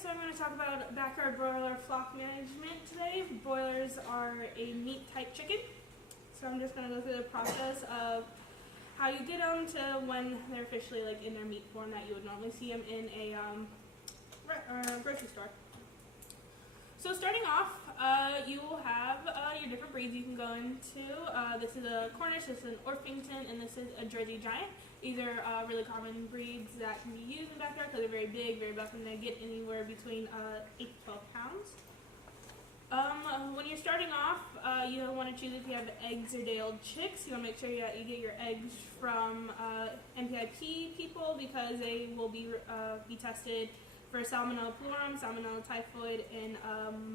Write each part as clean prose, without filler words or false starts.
so I'm going to talk about backyard broiler flock management today. Broilers are a meat-type chicken, so I'm just going to go through the process of how you get them to when they're officially like in their meat form that you would normally see them in a grocery store. So starting off, you will have your different breeds you can go into. This is a Cornish, this is an Orpington, and this is a Jersey Giant. These are really common breeds that can be used in the backyard because they're very big, very buff, and they get anywhere between 8 to 12 pounds. When you're starting off, you want to choose if you have eggs or day-old chicks. You want to make sure that you get your eggs from NPIP people because they will be tested for Salmonella plurum, Salmonella typhoid, and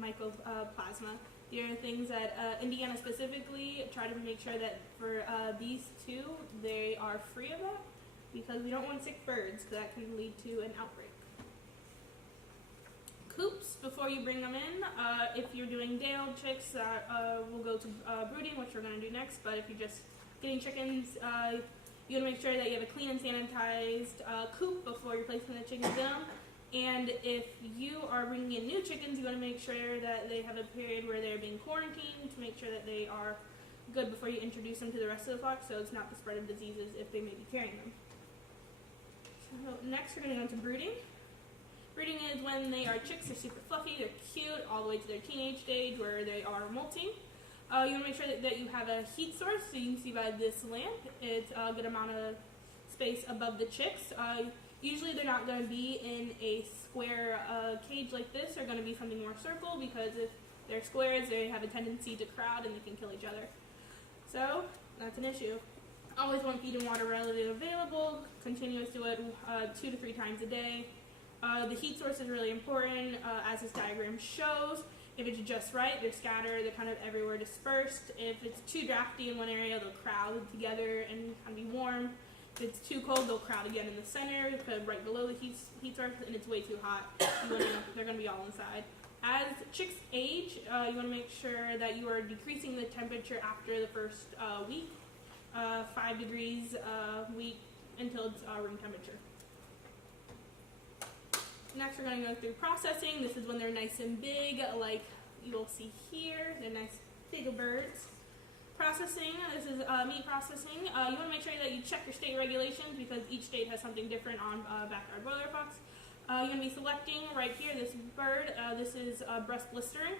mycoplasma. There are things that Indiana specifically try to make sure that for these two, they are free of that because we don't want sick birds because that can lead to an outbreak. Coops, before you bring them in, if you're doing day-old chicks, we'll go to brooding, which we're going to do next, but if you're just getting chickens, you want to make sure that you have a clean and sanitized coop before you're placing the chickens in them. And if you are bringing in new chickens, you want to make sure that they have a period where they're being quarantined to make sure that they are good before you introduce them to the rest of the flock, so it's not the spread of diseases if they may be carrying them. So next we're going to go into brooding. Brooding is when they are chicks, they're super fluffy, they're cute, all the way to their teenage stage where they are molting. You want to make sure that you have a heat source, so you can see by this lamp, it's a good amount of space above the chicks. Usually they're not going to be in a square cage like this. They're going to be something more circle because if they're squares, they have a tendency to crowd and they can kill each other. So that's an issue. Always want feed and water readily available. Continuous to it 2 to 3 times a day. The heat source is really important as this diagram shows. If it's just right, they're scattered, they're kind of everywhere dispersed. If it's too drafty in one area, they'll crowd together and kind of be warm. If it's too cold, they'll crowd again in the center, right below the heat source, and it's way too hot. They're going to be all inside. As chicks age, you want to make sure that you are decreasing the temperature after the first week, 5 degrees a week until it's room temperature. Next, we're going to go through processing. This is when they're nice and big, like you'll see here. They're nice big birds. Processing, this is meat processing. You want to make sure that you check your state regulations because each state has something different on backyard broiler flocks. You're going to be selecting right here this bird. This is breast blistering.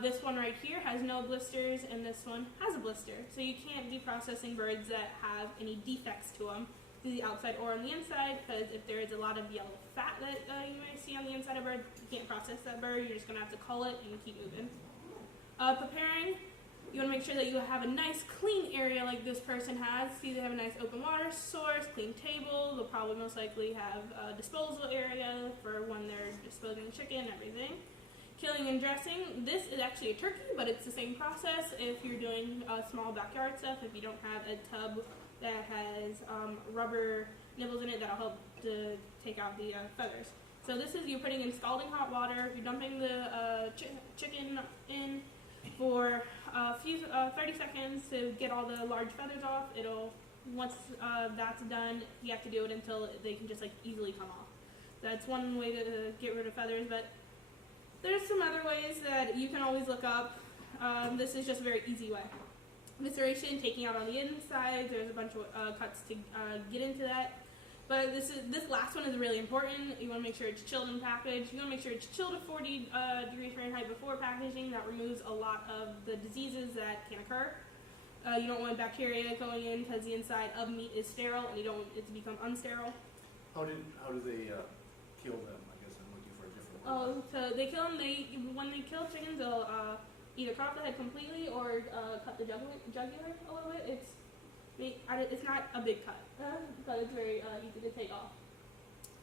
This one right here has no blisters and this one has a blister. So you can't be processing birds that have any defects to them, to the outside or on the inside, because if there is a lot of yellow fat that you may see on the inside of a bird, you can't process that bird. You're just going to have to cull it and keep moving. Preparing. You want to make sure that you have a nice clean area like this person has. See, they have a nice open water source, clean table. They'll probably most likely have a disposal area for when they're disposing the chicken and everything. Killing and dressing. This is actually a turkey, but it's the same process if you're doing small backyard stuff. If you don't have a tub that has rubber nibbles in it, that'll help to take out the feathers. So this is you're putting in scalding hot water. You're dumping the chicken in for a few 30 seconds to get all the large feathers off. Once that's done, you have to do it until they can just like easily come off. That's one way to get rid of feathers, but there's some other ways that you can always look up. This is just a very easy way. Visceration, taking out on the inside. There's a bunch of cuts to get into that. But this last one is really important. You want to make sure it's chilled and packaged. You want to make sure it's chilled at 40 degrees Fahrenheit before packaging. That removes a lot of the diseases that can occur. You don't want bacteria going in because the inside of meat is sterile and you don't want it to become unsterile. How do they kill them? I guess I'm looking for a different word. Oh, so they kill them. When they kill chickens, they'll either cut off the head completely or cut the jugular a little bit. It's not a big cut, but it's very easy to take off.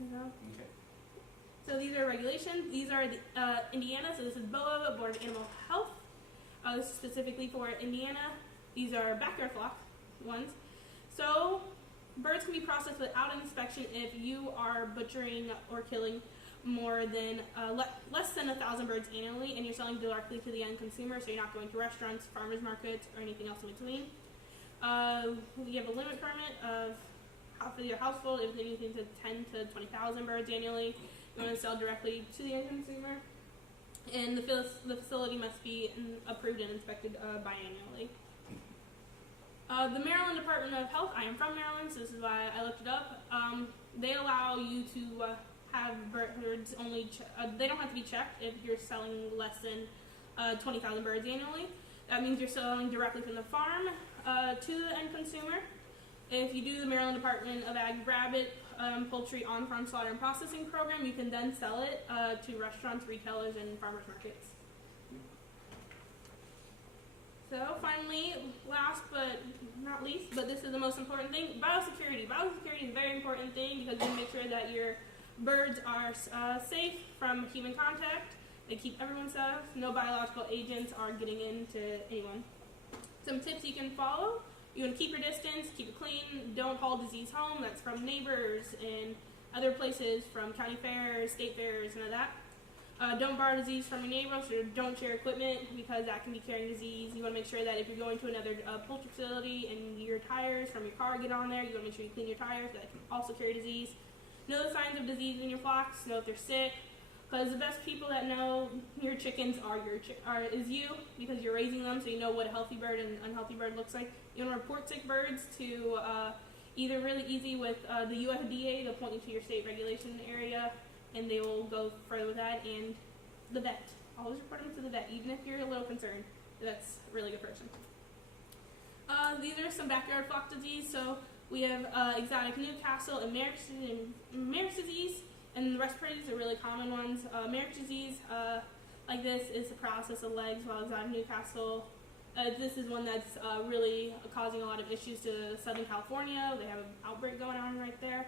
Okay. So these are regulations. These are the, Indiana, so this is BOA, Board of Animal Health. This is specifically for Indiana. These are backyard flock ones. So birds can be processed without inspection if you are butchering or killing more than less than 1,000 birds annually, and you're selling directly to the end consumer, so you're not going to restaurants, farmers markets, or anything else in between. We have a limit permit of for your household, if anything to 10 to 20,000 birds annually, you want to sell directly to the end consumer. And the facility must be approved and inspected biannually. The Maryland Department of Health, I am from Maryland, so this is why I looked it up. They allow you to have birds only, they don't have to be checked if you're selling less than 20,000 birds annually. That means you're selling directly from the farm to the end consumer. If you do the Maryland Department of Ag rabbit poultry on-farm slaughter and processing program, you can then sell it to restaurants, retailers, and farmers markets. So finally, last but not least, but this is the most important thing, biosecurity. Biosecurity is a very important thing because you make sure that your birds are safe from human contact. They keep everyone safe. No biological agents are getting into anyone. Some tips you can follow. You want to keep your distance, keep it clean, don't haul disease home. That's from neighbors and other places, from county fairs, state fairs, none of that. Don't borrow disease from your neighbors, or don't share equipment because that can be carrying disease. You want to make sure that if you're going to another poultry facility and your tires from your car get on there, you want to make sure you clean your tires. That can also carry disease. Know the signs of disease in your flocks. Know if they're sick. Because the best people that know your chickens is you, because you're raising them, so you know what a healthy bird and unhealthy bird looks like. You want to report sick birds to either really easy with the USDA, they'll point you to your state regulation area, and they will go further with that, and the vet. Always report them to the vet, even if you're a little concerned. That's a really good person. These are some backyard flock disease. So we have exotic Newcastle and Marek's disease. And the respiratories are really common ones. Marek's disease, like this, is the paralysis of legs, while exotic Newcastle, this is one that's really causing a lot of issues to Southern California. They have an outbreak going on right there.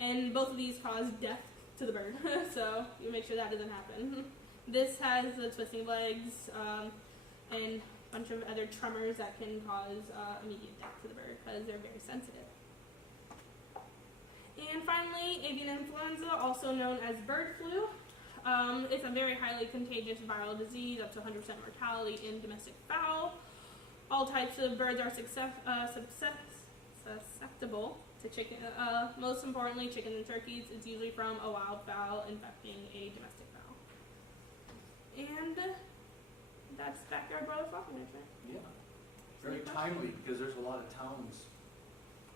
And both of these cause death to the bird, so you make sure that doesn't happen. This has the twisting legs and a bunch of other tremors that can cause immediate death to the bird because they're very sensitive. And finally, avian influenza, also known as bird flu. It's a very highly contagious viral disease, up to 100% mortality in domestic fowl. All types of birds are susceptible to chicken. Most importantly, chickens and turkeys. It's usually from a wild fowl infecting a domestic fowl. And that's backyard broiler flock management. Yeah, very timely, because there's a lot of towns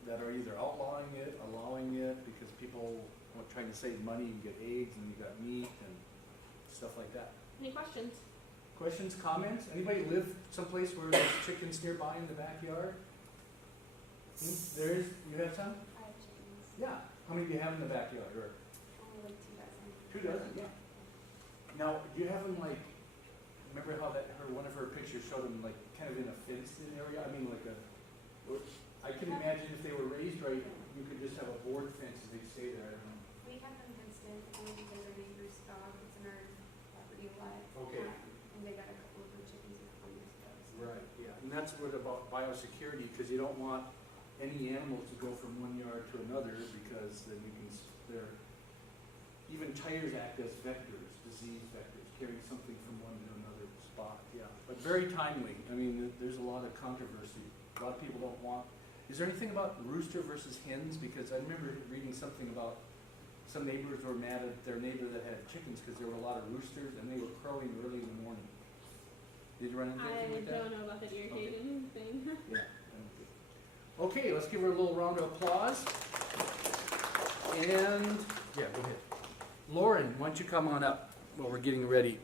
that are either outlawing it, allowing it, because people are trying to save money and get eggs, and you got meat and stuff like that. Any questions? Questions, comments? Anybody live someplace where there's chickens nearby in the backyard? There is. You have some? I have chickens. Yeah. How many do you have in the backyard? Or Only like 2 dozen. 2 dozen? Yeah. Now, do you have them like? Remember how one of her pictures showed them like kind of in a fenced-in area? I mean, like a. I can imagine if they were raised right, you could just have a board fence and they'd stay there. I don't know. We have them fenced in only because our neighbor's dog, it's in our property lot. Okay. And they got a couple of her chickens and homeless dogs. Right, yeah. And that's what about biosecurity, because you don't want any animals to go from one yard to another, because then you can, even tires act as vectors, disease vectors, carrying something from one to another spot, yeah. But very timely. I mean, there's a lot of controversy. A lot of people don't want. Is there anything about rooster versus hens? Because I remember reading something about some neighbors were mad at their neighbor that had chickens because there were a lot of roosters and they were crowing early in the morning. Did you run into anything like that? I don't know about that irritating thing. Yeah. Okay, let's give her a little round of applause. And, yeah, go ahead. Lauren, why don't you come on up while we're getting ready.